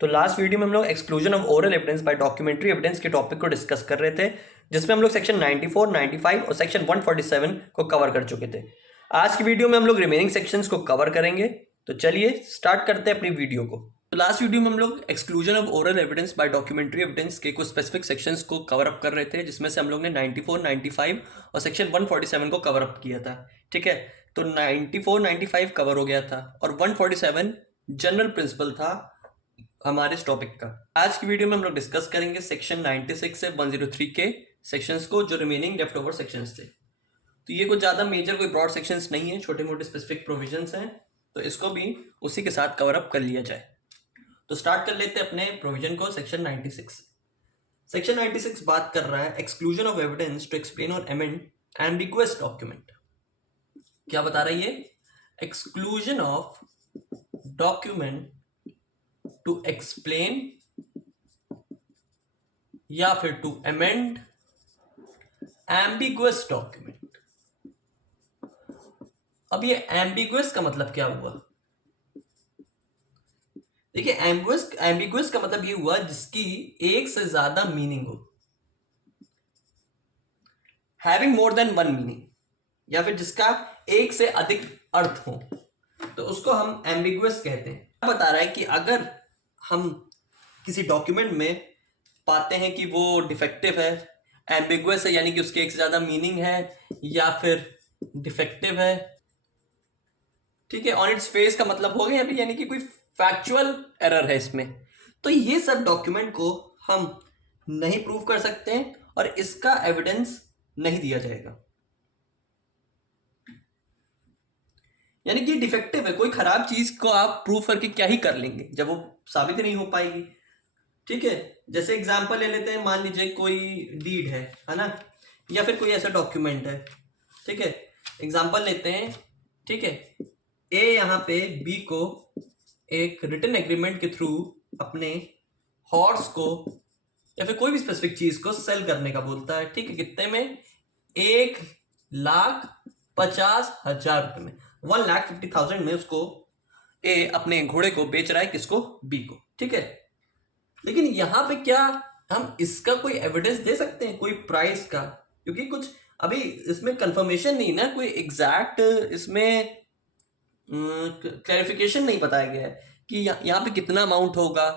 तो last video में हम लोग exclusion of oral evidence bye documentary evidence के टॉपिक को डिस्कस कर रहे थे, जिसमें हम लोग सेक्शन 94, 95 और सेक्शन 147 को कवर कर चुके थे। आज की वीडियो में हम लोग रिमेनिंग सेक्शंस को कवर करेंगे। तो चलिए स्टार्ट करते हैं अपनी वीडियो को। तो लास्ट वीडियो में हम लोग exclusion of oral evidence bye documentary evidence के कुछ स्पेसिफिक सेक्शंस को कवर अप कर रहे थे, जिसमें से हम लोग ने 94, 95 और सेक्शन 147 को कवर अप किया था। ठीक है, तो 94, 95 कवर हो गया था और 147 जनरल प्रिंसिपल था हमारे इस टॉपिक का। आज की वीडियो में हम लोग डिस्कस करेंगे सेक्शन 96 से 103 के सेक्शंस को, जो रिमेनिंग लेफ्ट ओवर सेक्शंस थे। तो ये कुछ ज़्यादा मेजर कोई ब्रॉड सेक्शंस नहीं है, छोटे मोटे स्पेसिफिक प्रोविजंस हैं, तो इसको भी उसी के साथ कवर अप कर लिया जाए। तो स्टार्ट कर लेते हैं अपने प्रोविजन को सेक्शन 96। सेक्शन 96 बात कर रहा है exclusion of evidence to explain और अमेंड एम्बिगुअस डॉक्यूमेंट। क्या बता रहा है ये? Exclusion of document to explain या फिर टू अमेंड एम्बिगुअस डॉक्यूमेंट। अब ये एम्बिगुअस का मतलब क्या हुआ? देखिए, एम्बिगुअस का मतलब ये हुआ जिसकी एक से ज्यादा मीनिंग हो, having more than one meaning, या फिर जिसका एक से अधिक अर्थ हो, तो उसको हम एम्बिगुअस कहते हैं। बता रहा है कि अगर हम किसी डॉक्यूमेंट में पाते हैं कि वो डिफेक्टिव है, एम्बिगुअस है यानी कि उसके एक से ज्यादा मीनिंग है, या फिर डिफेक्टिव है, ठीक है, ऑन इट्स फेस का मतलब हो गया अभी, यानी कि कोई फैक्चुअल एरर है इसमें, तो ये सब डॉक्यूमेंट को हम नहीं प्रूव कर सकते हैं और इसका एविडेंस नहीं दिया जाएगा। यानी कि डिफेक्टिव है, कोई खराब चीज को आप प्रूव करके क्या ही कर लेंगे जब वो साबित नहीं हो पाएगी। ठीक है, जैसे एग्जांपल ले लेते हैं, मान लीजिए कोई डीड है ना, या फिर कोई ऐसा डॉक्यूमेंट है। ठीक है, एग्जांपल लेते हैं। ठीक है, ए यहाँ पे बी को एक रिटन एग्रीमेंट के थ्रू अपने हॉर्स को या फिर कोई भी स्पेसिफिक चीज को सेल करने का बोलता है। ठीक है, कितने में? 1,50,000 रुपए में, 1,50,000 में उसको ए अपने घोड़े को बेच रहा है, किसको? बी को। ठीक है, लेकिन यहां पे क्या हम इसका कोई एविडेंस दे सकते हैं, कोई प्राइस का? क्योंकि कुछ अभी इसमें कंफर्मेशन नहीं ना, कोई एग्जैक्ट इसमें क्लैरिफिकेशन नहीं बताया गया है कि यहाँ पे कितना अमाउंट होगा,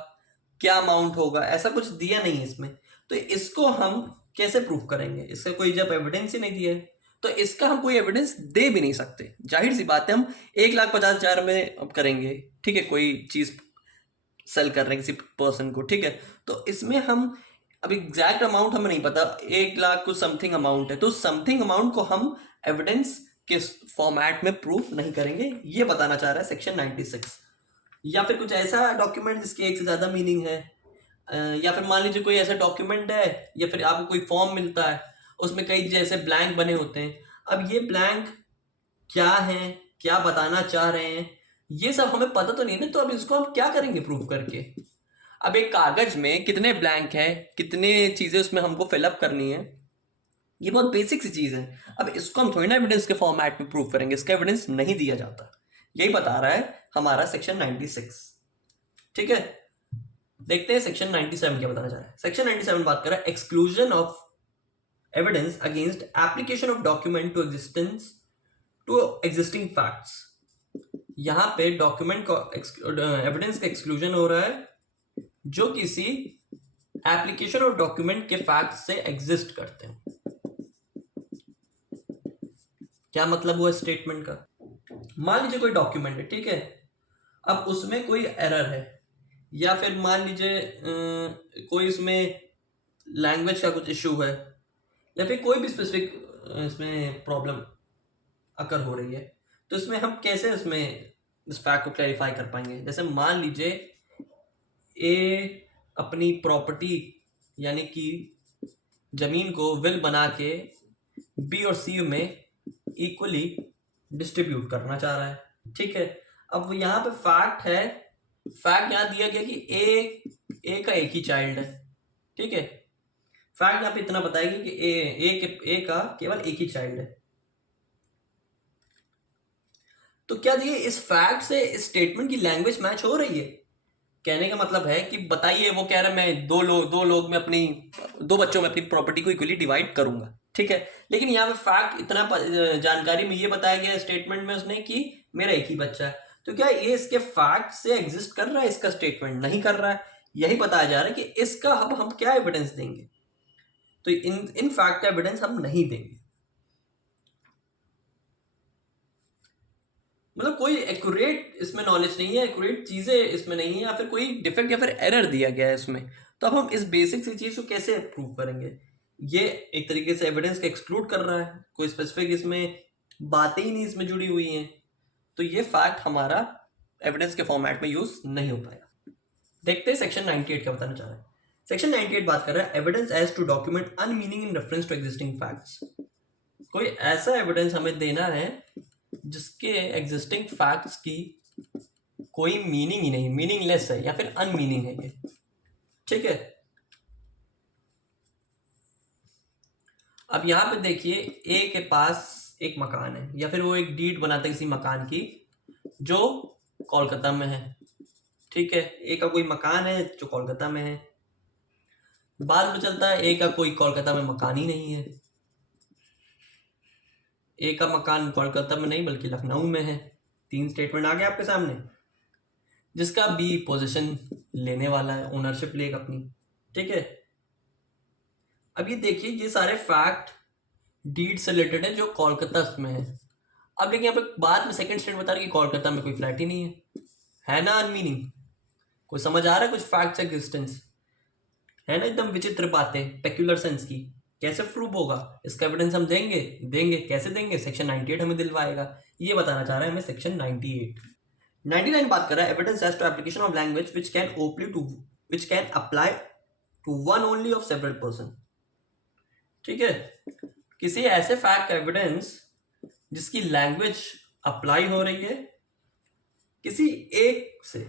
क्या अमाउंट होगा, ऐसा कुछ दिया नहीं है इसमें। तो इसको हम कैसे प्रूफ करेंगे? इसका कोई जब एविडेंस ही नहीं दिया है तो इसका हम कोई एविडेंस दे भी नहीं सकते। जाहिर सी बात है, हम 1,50,000 में अब करेंगे, ठीक है, कोई चीज सेल कर रहे हैं किसी पर्सन को। ठीक है, तो इसमें हम अब एग्जैक्ट अमाउंट हमें नहीं पता, 1,00,000 कुछ समथिंग अमाउंट है, तो समथिंग अमाउंट को हम एविडेंस किस फॉर्मेट में प्रूफ नहीं करेंगे, ये बताना चाह रहा है सेक्शन 96। या फिर कुछ ऐसा डॉक्यूमेंट जिसकी एक से ज्यादा मीनिंग है, या फिर मान लीजिए कोई ऐसा डॉक्यूमेंट है या फिर आपको कोई फॉर्म मिलता है, उसमें कई जैसे ब्लैंक बने होते हैं। अब ये ब्लैंक क्या है, क्या बताना चाह रहे हैं, ये सब हमें पता तो नहीं ना, तो अब इसको हम क्या करेंगे प्रूफ करके? अब एक कागज में कितने ब्लैंक हैं, कितने चीजें उसमें हमको फिलअप करनी है, ये बहुत बेसिक सी चीज है। अब इसको हम थोड़ी ना एविडेंस के फॉर्मेट में प्रूव करेंगे, इसका एविडेंस नहीं दिया जाता। यही बता रहा है हमारा सेक्शन 96। ठीक है, देखते हैं सेक्शन 97 क्या बताना चाह रहा है। सेक्शन 97 बात कर रहा है exclusion of evidence against application of document to existing facts. यहां पे डॉक्यूमेंट का एविडेंस का एक्सक्लूजन हो रहा है जो किसी एप्लीकेशन ऑफ डॉक्यूमेंट के फैक्ट से एग्जिस्ट करते हैं। क्या मतलब हुआ स्टेटमेंट का? मान लीजिए कोई डॉक्यूमेंट है, ठीक है, अब उसमें कोई एरर है, या फिर मान लीजिए कोई इसमें लैंग्वेज का कुछ इशू है, या फिर कोई भी स्पेसिफिक इसमें प्रॉब्लम अकर हो रही है, तो इसमें हम कैसे इसमें इस फैक्ट को क्लैरिफाई कर पाएंगे? जैसे मान लीजिए ए अपनी प्रॉपर्टी यानी कि जमीन को विल बना के बी और सी में इक्वली डिस्ट्रीब्यूट करना चाह रहा है। ठीक है, अब यहाँ पे फैक्ट है, फैक्ट यहाँ दिया गया कि ए का एक ही चाइल्ड है। ठीक है, फैक्ट यहाँ पे इतना बताएगी कि ए का केवल एक ही चाइल्ड है। तो क्या देखिए इस फैक्ट से इस स्टेटमेंट की लैंग्वेज मैच हो रही है? कहने का मतलब है कि बताइए, वो कह रहा है मैं दो बच्चों में अपनी प्रॉपर्टी को इक्वली डिवाइड करूंगा, ठीक है। लेकिन यहाँ पे फैक्ट इतना जानकारी में ये बताया गया स्टेटमेंट में उसने कि मेरा एक ही बच्चा है, तो क्या ये इसके फैक्ट से एग्जिस्ट कर रहा है? इसका स्टेटमेंट नहीं कर रहा है। यही बताया जा रहा है कि इसका अब हम क्या एविडेंस देंगे, तो इन फैक्ट का एविडेंस हम नहीं देंगे। मतलब कोई एक्यूरेट इसमें नॉलेज नहीं है, एक्यूरेट चीजें इसमें नहीं है, या फिर कोई डिफेक्ट या फिर एरर दिया गया है इसमें। तो अब हम इस बेसिक सी चीज को कैसे प्रूव करेंगे? ये एक तरीके से एविडेंस को एक्सक्लूड कर रहा है, कोई स्पेसिफिक इसमें बातें ही नहीं इसमें जुड़ी हुई हैं, तो ये फैक्ट हमारा एविडेंस के फॉर्मेट में यूज नहीं हो पाएगा। देखते हैं सेक्शन 98 क्या बताना चाह रहा है। सेक्शन 98 बात कर रहा है evidence as to document unmeaning in reference to existing facts. कोई ऐसा एविडेंस हमें देना है जिसके एग्जिस्टिंग फैक्ट्स की कोई मीनिंग ही नहीं, मीनिंगलेस है या फिर अनमीनिंग है ये, ठीक है। अब यहां पे देखिए, ए के पास एक मकान है, या फिर वो एक डीड बनाता है किसी मकान की जो कोलकाता में है, ठीक है। ए का कोई मकान है जो कोलकाता में है, बाद में चलता है ए का कोई कोलकाता में मकान ही नहीं है, ए का मकान कोलकाता में नहीं बल्कि लखनऊ में है। 3 स्टेटमेंट आ गए आपके सामने, जिसका बी पोजीशन लेने वाला है, ओनरशिप लेगा अपनी, ठीक है। अब ये देखिए, ये सारे फैक्ट डीड से रिलेटेड है जो कोलकाता में है। अब लेकिन यहाँ पे बाद में सेकंड स्टेटमेंट बता रही है कि कोलकाता में कोई फ्लैट ही नहीं है ना अनमीनिंग? कोई समझ आ रहा है कुछ फैक्ट्स एग्जिस्टेंस? है ना एकदम विचित्र बातें, पेक्युलर सेंस की। कैसे प्रूव होगा? इसका एविडेंस हम देंगे कैसे देंगे? सेक्शन 98 हमें दिलवाएगा, ये बताना चाह रहा है हमें सेक्शन 98। 99 बात कर रहा है evidence as to application of language which can apply to one only of several person, ठीक है। किसी ऐसे फैक्ट का एविडेंस जिसकी लैंग्वेज अप्लाई हो रही है किसी एक से,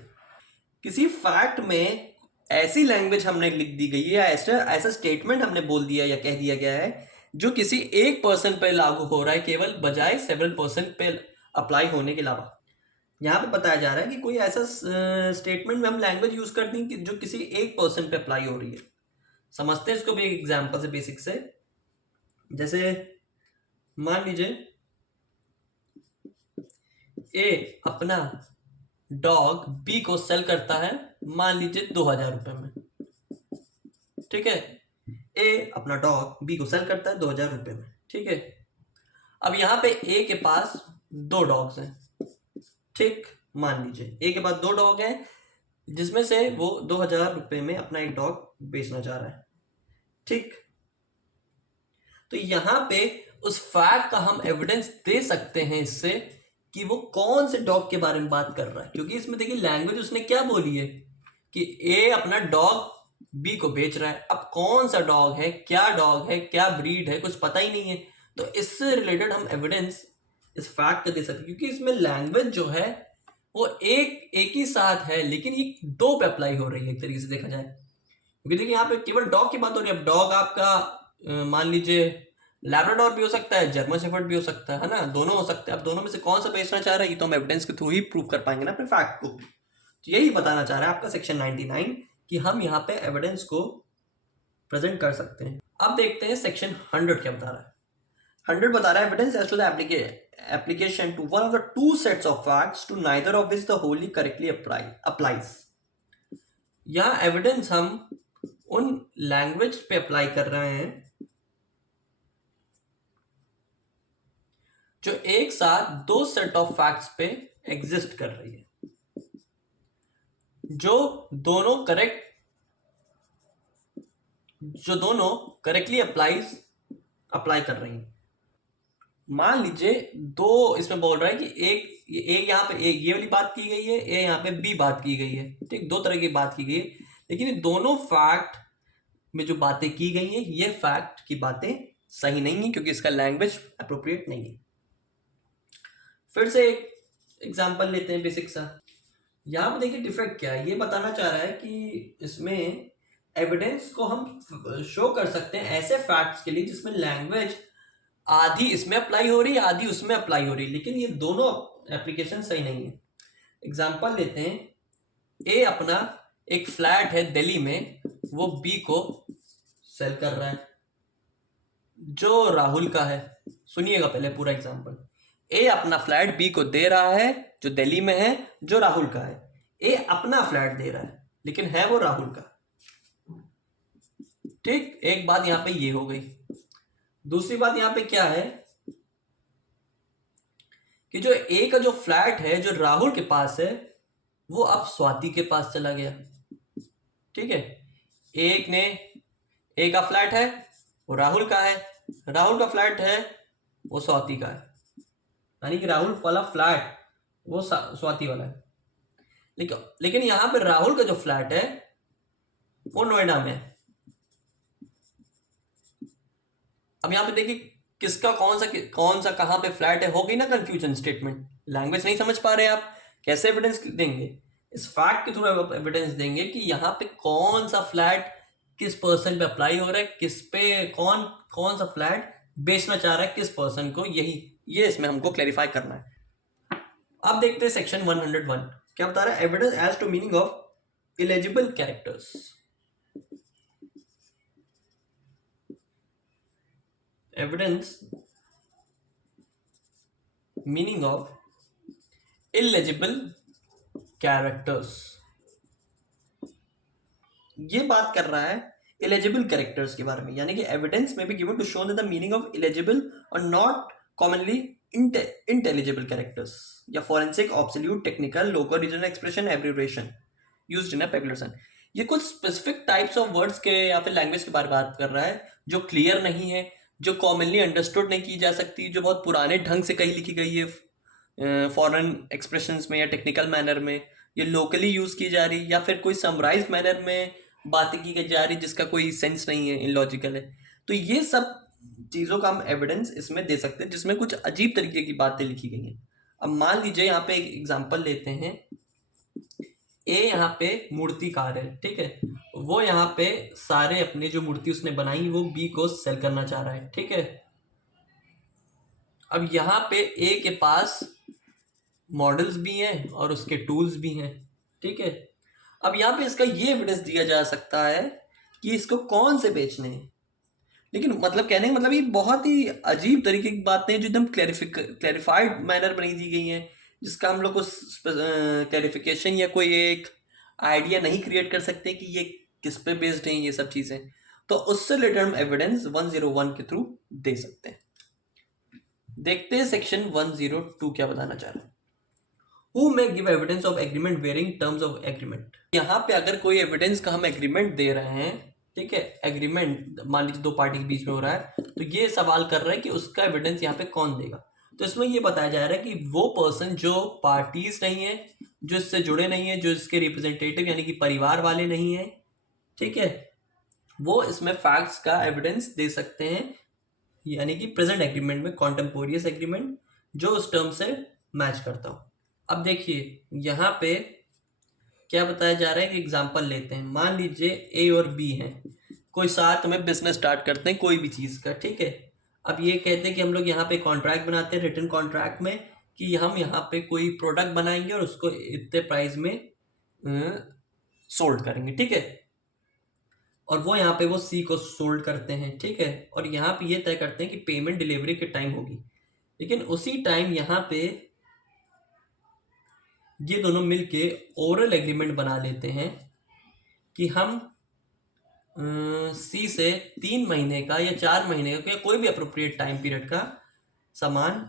किसी फैक्ट में ऐसी लैंग्वेज हमने लिख दी गई है, ऐसा स्टेटमेंट हमने बोल दिया या कह दिया गया है जो किसी एक पर्सन पे लागू हो रहा है केवल, बजाय सेवरल पर्सन पे अप्लाई होने के अलावा। यहाँ पे बताया जा रहा है कि कोई ऐसा स्टेटमेंट में हम लैंग्वेज यूज कर दें जो किसी एक पर्सन पे अप्लाई हो रही है। समझते हैं इसको भी एक एग्जाम्पल से, बेसिक से। जैसे मान लीजिए ए अपना डॉग बी को सेल करता है, मान लीजिए 2000 रुपए में, ठीक है। ए अपना डॉग बी को सेल करता है 2000 रुपए में, ठीक है। अब यहां पे ए के पास 2 डॉग्स हैं, ठीक। मान लीजिए ए के पास 2 डॉग हैं, जिसमें से वो 2000 रुपए में अपना एक डॉग बेचना चाह रहा है, ठीक। तो यहां पे उस फैक्ट का हम एविडेंस दे सकते हैं इससे कि वो कौन से डॉग के बारे में बात कर रहा है, क्योंकि इसमें देखिए लैंग्वेज उसने क्या बोली है कि ए अपना डॉग बी को बेच रहा है। अब कौन सा डॉग है, क्या ब्रीड है, कुछ पता ही नहीं है। तो इससे रिलेटेड हम एविडेंस इस फैक्ट का दे सकते हैं, क्योंकि इसमें लैंग्वेज जो है वो एक ही साथ है, लेकिन ये 2 पे अप्लाई हो रही है एक तरीके से देखा जाए। क्योंकि देखिए यहाँ पे केवल डॉग की बात हो रही है। अब डॉग आपका मान लीजिए लैब्राडोर भी हो सकता है, जर्मन शेफर्ड भी हो सकता है ना, दोनों हो सकते हैं। अब दोनों में से कौन सा बेचना चाह रहा है, ये तो हम एविडेंस के थ्रू ही प्रूव कर पाएंगे ना अपने फैक्ट को। तो यही बताना चाह रहा है आपका सेक्शन 99 कि हम यहाँ पे एविडेंस को प्रेजेंट कर सकते हैं। अब देखते हैं सेक्शन 100 क्या बता रहा है। 100 बता रहा है evidence as to the application to one of the 2 sets of facts to neither of which the wholly correctly applies। यहाँ एविडेंस हम उन लैंग्वेज पे अप्लाई कर रहे हैं जो एक साथ 2 सेट ऑफ फैक्ट्स पे एग्जिस्ट कर रही है, जो दोनों करेक्टली अप्लाई कर रही हैं। मान लीजिए 2 इसमें बोल रहा है कि एक यहाँ पे एक ये वाली बात की गई है, ए यहाँ पे बी बात की गई है, ठीक। 2 तरह की बात की गई है, लेकिन ये दोनों फैक्ट में जो बातें की गई हैं ये फैक्ट की बातें सही नहीं है, क्योंकि इसका लैंग्वेज अप्रोप्रिएट नहीं है। फिर से एक एग्जांपल लेते हैं बेसिक सा। यहाँ पे देखिए डिफेक्ट क्या है, ये बताना चाह रहा है कि इसमें एविडेंस को हम शो कर सकते हैं ऐसे फैक्ट्स के लिए जिसमें लैंग्वेज आधी इसमें अप्लाई हो रही है, आधी उसमें अप्लाई हो रही है, लेकिन ये दोनों एप्लीकेशन सही नहीं है। एग्जांपल लेते हैं, ए अपना एक फ्लैट है दिल्ली में, वो बी को सेल कर रहा है जो राहुल का है। सुनिएगा पहले पूरा एग्जांपल। ए अपना फ्लैट बी को दे रहा है जो दिल्ली में है, जो राहुल का है। ए अपना फ्लैट दे रहा है लेकिन है वो राहुल का। ठीक, एक बात यहां पे ये हो गई। दूसरी बात यहां पे क्या है कि जो ए का जो फ्लैट है जो राहुल के पास है, वो अब स्वाति के पास चला गया। ठीक है, एक ने ए का फ्लैट है वो राहुल का है, राहुल का फ्लैट है वो स्वाति का है, यानी कि राहुल वाला फ्लैट वो स्वाति वाला है। लेकिन यहां पे राहुल का जो फ्लैट है वो नोएडा में है। अब यहां पे देखिए किसका कौन सा कहां पे फ्लैट है, हो गई ना कंफ्यूजन स्टेटमेंट। लैंग्वेज नहीं समझ पा रहे आप, कैसे एविडेंस देंगे? इस फैक्ट के थ्रू एविडेंस देंगे कि यहाँ पे कौन सा फ्लैट किस पर्सन पे अप्लाई हो रहा है, किस पे कौन सा फ्लैट बेचना चाह रहा है किस पर्सन को, ये इसमें हमको क्लैरिफाई करना है। अब देखते हैं सेक्शन 101 क्या बता रहा है। Evidence as to meaning of illegible characters. Evidence meaning of illegible characters, ये बात कर रहा है इलिजिबल कैरेक्टर्स के बारे में, यानी कि एविडेंस में be given to show the meaning of illegible और नॉट कॉमनली इंटेलिजिबल कैरेक्टर्स या forensic absolute technical local regional expression abbreviation used in a peculiar. ये कुछ स्पेसिफिक टाइप्स ऑफ वर्ड्स के या फिर लैंग्वेज के बारे में बात कर रहा है जो क्लियर नहीं है, जो कॉमनली अंडरस्टूड नहीं की जा सकती, जो बहुत पुराने ढंग से कहीं लिखी गई है फॉरेन एक्सप्रेशंस में या टेक्निकल मैनर में, ये लोकली यूज की जा रही, या फिर कोई समराइज मैनर में बातें की जा रही जिसका कोई सेंस नहीं है, इलॉजिकल है। तो ये सब चीज़ों का हम एविडेंस इसमें दे सकते हैं जिसमें कुछ अजीब तरीके की बातें लिखी गई हैं। अब मान लीजिए यहाँ पे एक एग्जांपल लेते हैं। ए यहाँ पे मूर्तिकार है, ठीक है, वो यहाँ पे सारे अपने जो मूर्ति उसने बनाई वो बी को सेल करना चाह रहा है। ठीक है, अब यहाँ पे ए के पास मॉडल्स भी हैं और उसके टूल्स भी हैं। ठीक है, अब यहाँ पे इसका ये एविडेंस दिया जा सकता है कि इसको कौन से बेचने हैं। लेकिन मतलब कहने का मतलब ये बहुत ही अजीब तरीके की बातें हैं जो एकदम क्लैरिफाइड मैनर में नहीं दी गई हैं, जिसका हम लोग को क्लैरिफिकेशन या कोई एक आइडिया नहीं क्रिएट कर सकते कि ये किस पे बेस्ड हैं ये सब चीज़ें। तो उससे रिलेटेड हम एविडेंस 101 के थ्रू दे सकते हैं। देखते हैं सेक्शन 102 क्या बताना चाह रहा है। Who may give evidence of agreement varying terms of agreement। यहाँ पे अगर कोई एविडेंस का हम एग्रीमेंट दे रहे हैं, ठीक है, एग्रीमेंट मान लीजिए दो पार्टी के बीच में हो रहा है, तो ये सवाल कर रहा है कि उसका एविडेंस यहाँ पे कौन देगा। तो इसमें ये बताया जा रहा है कि वो पर्सन जो पार्टीज नहीं है, जो इससे जुड़े नहीं है, जो इसके रिप्रेजेंटेटिव यानी कि परिवार वाले नहीं है, ठीक है, वो इसमें फैक्ट्स का एविडेंस दे सकते हैं, यानी कि प्रेजेंट एग्रीमेंट में कॉन्टेम्पोरियस एग्रीमेंट जो उस टर्म से मैच करता हो। अब देखिए यहाँ पे क्या बताया जा रहा है कि एग्जांपल लेते हैं। मान लीजिए ए और बी हैं, कोई साथ में बिजनेस स्टार्ट करते हैं कोई भी चीज़ का। ठीक है, अब ये कहते हैं कि हम लोग यहाँ पे कॉन्ट्रैक्ट बनाते हैं रिटन कॉन्ट्रैक्ट में कि हम यहाँ पे कोई प्रोडक्ट बनाएंगे और उसको इतने प्राइस में सोल्ड करेंगे। ठीक है, और वो यहाँ पे वो सी को सोल्ड करते हैं। ठीक है, और यहाँ पे ये तय करते हैं कि पेमेंट डिलीवरी के टाइम होगी, लेकिन उसी टाइम यहाँ पे ये दोनों मिलके ओरल एग्रीमेंट बना लेते हैं कि हम सी से 3 महीने का या 4 महीने का या कोई भी अप्रोप्रिएट टाइम पीरियड का सामान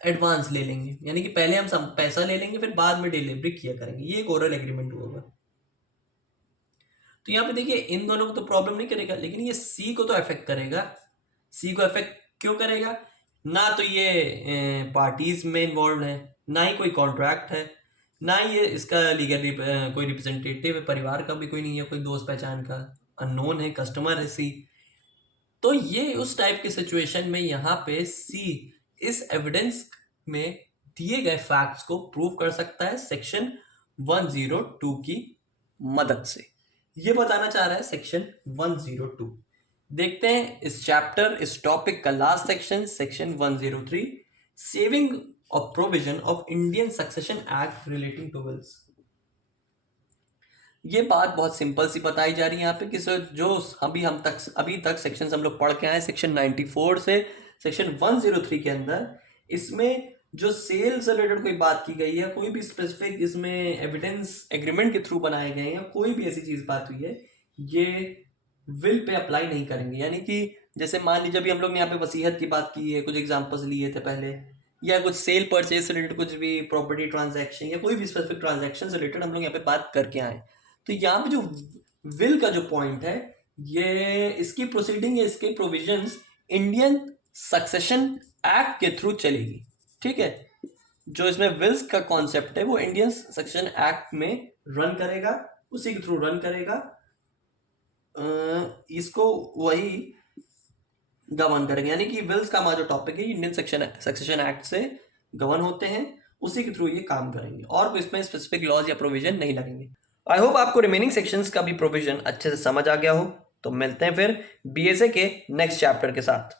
एडवांस ले लेंगे, यानी कि पहले हम पैसा ले लेंगे फिर बाद में डिलीवरी किया करेंगे। ये एक ओरल एग्रीमेंट होगा। तो यहाँ पे देखिए इन दोनों को तो प्रॉब्लम नहीं करेगा, लेकिन ये सी को तो अफेक्ट करेगा। सी को अफेक्ट क्यों करेगा? ना तो ये पार्टीज में इन्वॉल्व है, ना ही कोई कॉन्ट्रैक्ट है, ना ही ये इसका लीगल कोई रिप्रेजेंटेटिव है, परिवार का भी कोई नहीं है, कोई दोस्त पहचान का, अननोन है, कस्टमर है सी। तो ये उस टाइप की सिचुएशन में यहाँ पे सी इस एविडेंस में दिए गए फैक्ट्स को प्रूव कर सकता है सेक्शन 102 की मदद से। ये बताना चाह रहा है सेक्शन 102। देखते हैं इस चैप्टर इस टॉपिक का last section, section 103, saving of provision of Indian succession act relating to wills. ये बात बहुत सिंपल सी बताई जा रही है यहाँ पे कि सर जो अभी तक सेक्शन हम लोग पढ़ के आए सेक्शन 94 से सेक्शन 103 के अंदर, इसमें जो सेल से रिलेटेड कोई बात की गई है, कोई भी स्पेसिफिक इसमें एविडेंस एग्रीमेंट के थ्रू बनाए गए हैं, कोई भी ऐसी चीज बात हुई है, ये विल पे अप्लाई नहीं करेंगे। यानी कि जैसे मान लीजिए अभी हम लोग ने यहाँ पे वसीयत की बात की है, कुछ एग्जांपल्स लिए थे पहले, या कुछ सेल परचेज से रिलेटेड कुछ भी प्रॉपर्टी ट्रांजैक्शन या कोई भी स्पेसिफिक ट्रांजैक्शन से रिलेटेड हम लोग यहाँ पे बात करके आए। तो यहाँ पे जो विल का जो पॉइंट है, ये इसकी प्रोसीडिंग, इसके प्रोविजंस इंडियन सक्सेशन एक्ट के थ्रू चलेगी। ठीक है, जो इसमें विल्स का कॉन्सेप्ट है वो इंडियन सक्सेशन एक्ट में रन करेगा, उसी के थ्रू रन करेगा, इसको वही गवर्न करेंगे। यानी कि विल्स का हमारा जो टॉपिक है इंडियन सक्सेशन एक्ट से गवर्न होते हैं, उसी के थ्रू ये काम करेंगे, और इसमें स्पेसिफिक लॉज या प्रोविजन नहीं लगेंगे। आई होप आपको रिमेनिंग सेक्शंस का भी प्रोविजन अच्छे से समझ आ गया हो। तो मिलते हैं फिर बीएसए के नेक्स्ट चैप्टर के साथ।